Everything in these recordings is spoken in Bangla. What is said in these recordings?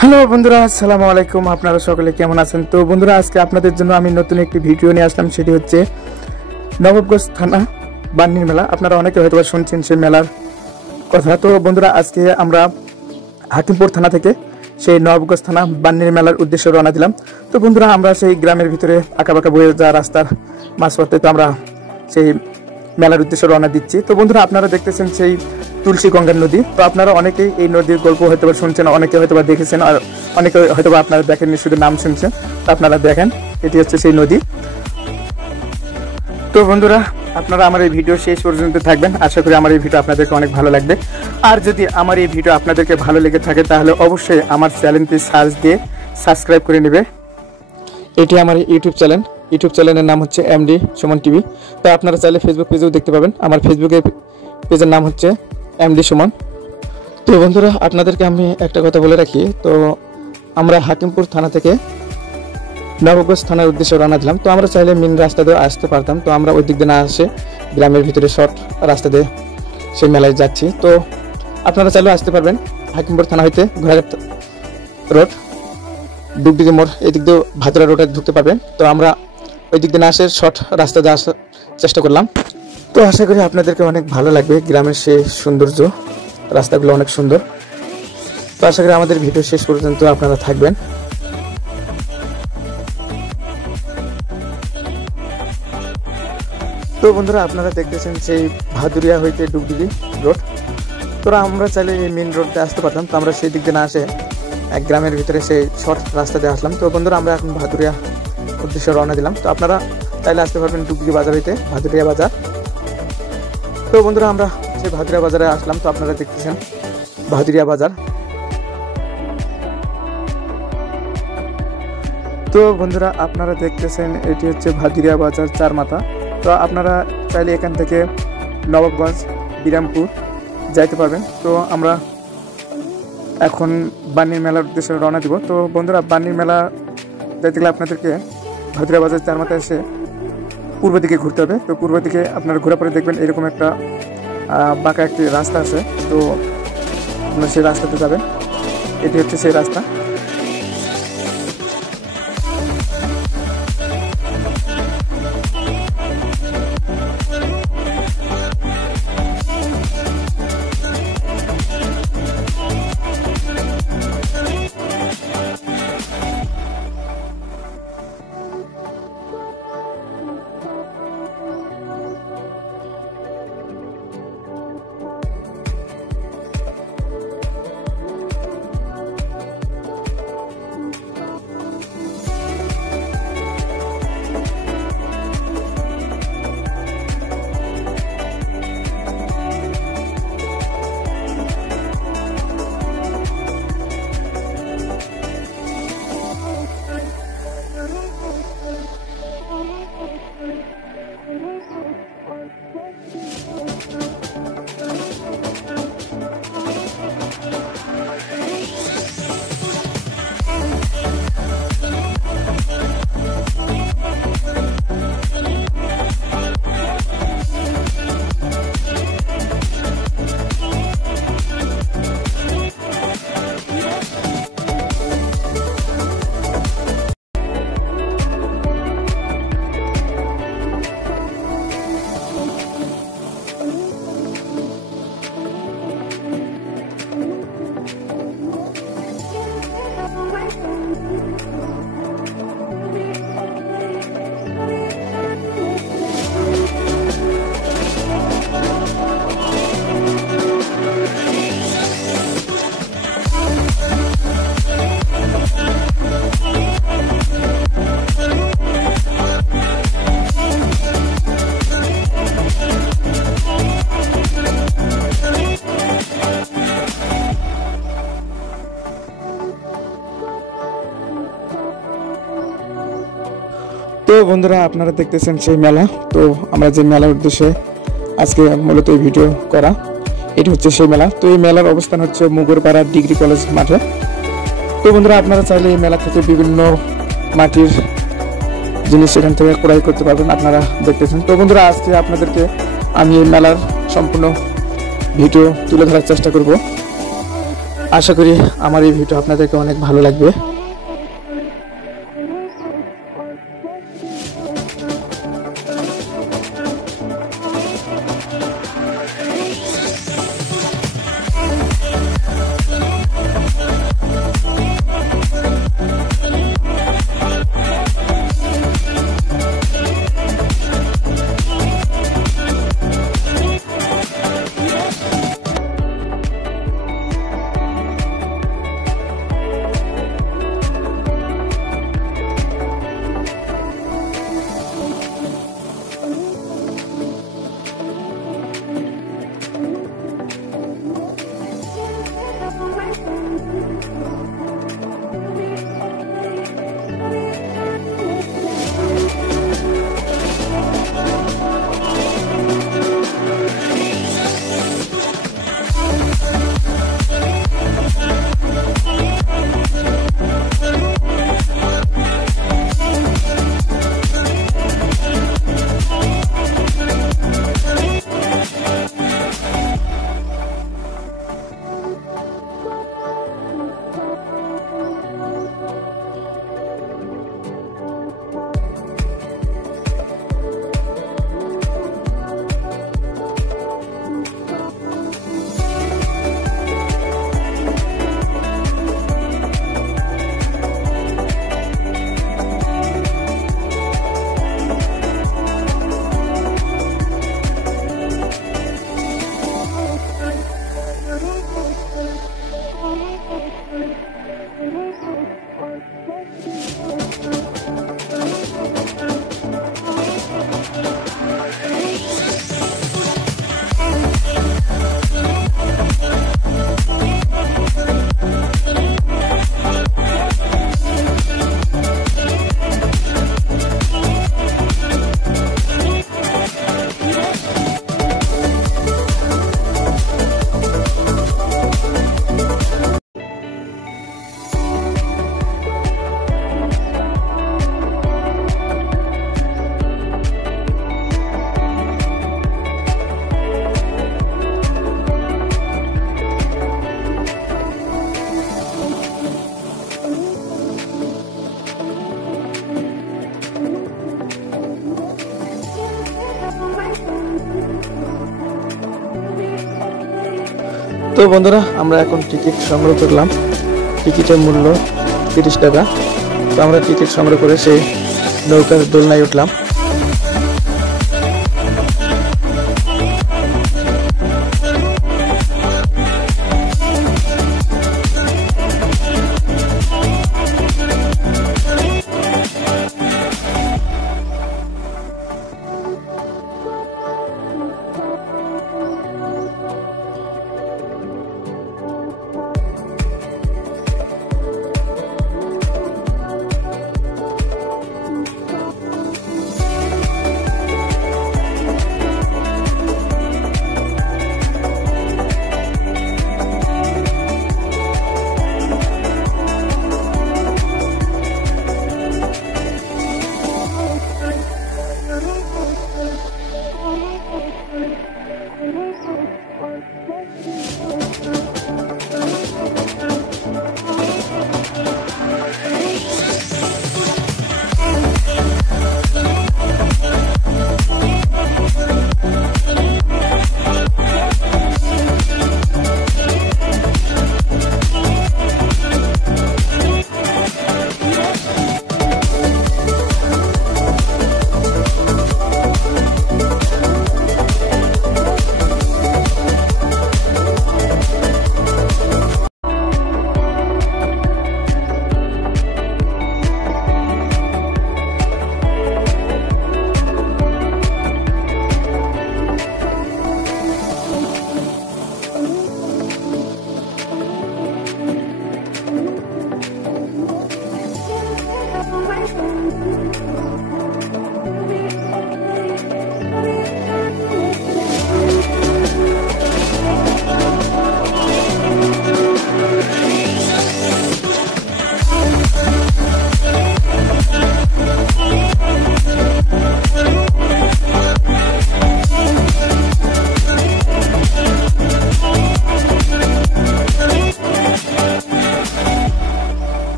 হ্যালো বন্ধুরা, আসসালামু আলাইকুম। আপনারা সকলে কেমন আছেন? তো বন্ধুরা, আজকে আপনাদের জন্য আমি নতুন একটি ভিডিও নিয়ে আসলাম। সেটি হচ্ছে নবাবগঞ্জ থানা বান্নির মেলা। আপনারা অনেকে হয়তো শুনছেন সেই মেলার কথা। তো বন্ধুরা, আজকে আমরা হাকিমপুর থানা থেকে সেই নবাবগঞ্জ থানা বান্নির মেলার উদ্দেশ্যে রওনা দিলাম। তো বন্ধুরা, আমরা সেই গ্রামের ভিতরে আঁকাবাঁকা বয়ে যা রাস্তার মাঝপথে তো আমরা সেই মেলার উদ্দেশ্যে রওনা দিচ্ছি। তো বন্ধুরা, আপনারা দেখতেছেন সেই তুলসী গঙ্গার নদী। তো আপনারা অনেকেই এই নদীর গল্প হয়তো শুনছেন, অনেকে হয়তো দেখেছেন, আর অনেকে হয়তো আপনারা দেখেননি, শুধু নাম শুনছেন। তো আপনারা দেখেন, এটি হচ্ছে সেই নদী। তো বন্ধুরা, আপনারা আমার এই ভিডিও শেষ পর্যন্ত থাকবেন। আশা করি আমার এই ভিডিও আপনাদেরকে অনেক ভালো লাগবে। আর যদি আমার এই ভিডিও আপনাদেরকে ভালো লেগে থাকে তাহলে অবশ্যই আমার চ্যানেলটি সার্চ দিয়ে সাবস্ক্রাইব করে নেবে। এটি আমার ইউটিউব চ্যানেলের নাম হচ্ছে এমডি সুমন টিভি। তো আপনারা চাইলে ফেসবুক পেজেও দেখতে পাবেন। আমার ফেসবুকের পেজের নাম হচ্ছে এমডি সুমন। তো বন্ধুরা, আপনাদেরকে আমি একটা কথা বলে রাখি। তো আমরা হাকিমপুর থানা থেকে নবাবগঞ্জ থানার উদ্দেশ্যে রওনা দিলাম। তো আমরা চাইলে মেন রাস্তা দিয়ে আসতে পারতাম, তো আমরা ওই দিক দিয়ে না আসে গ্রামের ভিতরে শর্ট রাস্তা দিয়ে সেই মেলায় যাচ্ছি। তো আপনারা চাইলেও আসতে পারবেন। হাকিমপুর থানা হইতে ঘোড়াঘাট রোড, ডুগডিগি মোড়, এই দিক দিয়ে ভাদরা রোডে ঢুকতে পারবেন। তো আমরা ওই দিক দিয়ে না আসে শর্ট রাস্তা দিয়ে আসার চেষ্টা করলাম। তো আশা করি আপনাদেরকে অনেক ভালো লাগবে। গ্রামের সেই সৌন্দর্য, রাস্তাগুলো অনেক সুন্দর। তো আশা করি আমাদের ভিডিও শেষ পর্যন্ত আপনারা থাকবেন। তো বন্ধুরা, আপনারা দেখতেছেন সেই ভাদুরিয়া হইতে ডুগডুগি রোড। তো আমরা চাইলে এই মেন রোডে আসতে পারতাম, তো আমরা সেই দিক দিয়ে না আসে এক গ্রামের ভিতরে সেই শর্ট রাস্তা দিয়ে আসলাম। তো বন্ধুরা, আমরা এখন ভাদুরিয়া উদ্দেশ্যে রওনা দিলাম। তো আপনারা চাইলে আসতে পারবেন ডুগডুগি বাজার হইতে ভাদুরিয়া বাজার। তো বন্ধুরা, আমরা সেই ভাদুরিয়া বাজারে আসলাম। তো আপনারা দেখতেছেন ভাদুরিয়া বাজার। তো বন্ধুরা, আপনারা দেখতেছেন এটি হচ্ছে ভাদুরিয়া বাজার চার মাথা। তো আপনারা চাইলে এখান থেকে নবাবগঞ্জ, বিরামপুর যাইতে পারবেন। তো আমরা এখন বান্নির মেলার উদ্দেশ্যে রওনা দিব। তো বন্ধুরা, বান্নির মেলা যাইতে গেলে আপনাদেরকে ভাদুরিয়া বাজার চার মাথায় এসে পূর্ব দিকে ঘুরতে হবে। তো পূর্ব দিকে আপনারা ঘোরার পরে দেখবেন এরকম একটা বাঁকা একটি রাস্তা আছে। তো আপনারা সেই রাস্তাতে যাবেন। এটি হচ্ছে সেই রাস্তা। তো বন্ধুরা, আপনারা দেখতেছেন সেই মেলা। তো আমরা যে মেলার উদ্দেশ্যে আজকে মূলত এই ভিডিও করা, এটি হচ্ছে সেই মেলা। তো এই মেলার অবস্থান হচ্ছে মুগরপাড়া ডিগ্রি কলেজ মাঠে। তো বন্ধুরা, আপনারা চাইলে এই মেলা থেকে বিভিন্ন মাটির জিনিস এখান থেকে ক্রয় করতে পারবেন। আপনারা দেখতেছেন। তো বন্ধুরা, আজকে আপনাদেরকে আমি এই মেলার সম্পূর্ণ ভিডিও তুলে ধরার চেষ্টা করব। আশা করি আমার এই ভিডিও আপনাদেরকে অনেক ভালো লাগবে। তো বন্ধুরা, আমরা এখন টিকিট সংগ্রহ করলাম। টিকিটের মূল্য 30 টাকা। তো আমরা টিকিট সংগ্রহ করে সেই নৌকার দোলনায় উঠলাম।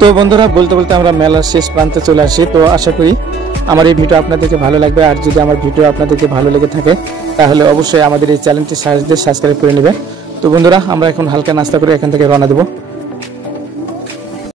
তো বন্ধুরা, বলতে বলতে আমরা মেলার শেষ প্রান্তে চলে আসি। তো আশা করি আমার এই ভিডিও আপনাদেরকে ভালো লাগবে। আর যদি আমার ভিডিও আপনাদেরকে ভালো লেগে থাকে তাহলে অবশ্যই আমাদের এই চ্যানেলটি সার্চ দিয়ে সাবস্ক্রাইব করে নেবেন। তো বন্ধুরা, আমরা এখন হালকা নাস্তা করে এখান থেকে রওনা দেবো।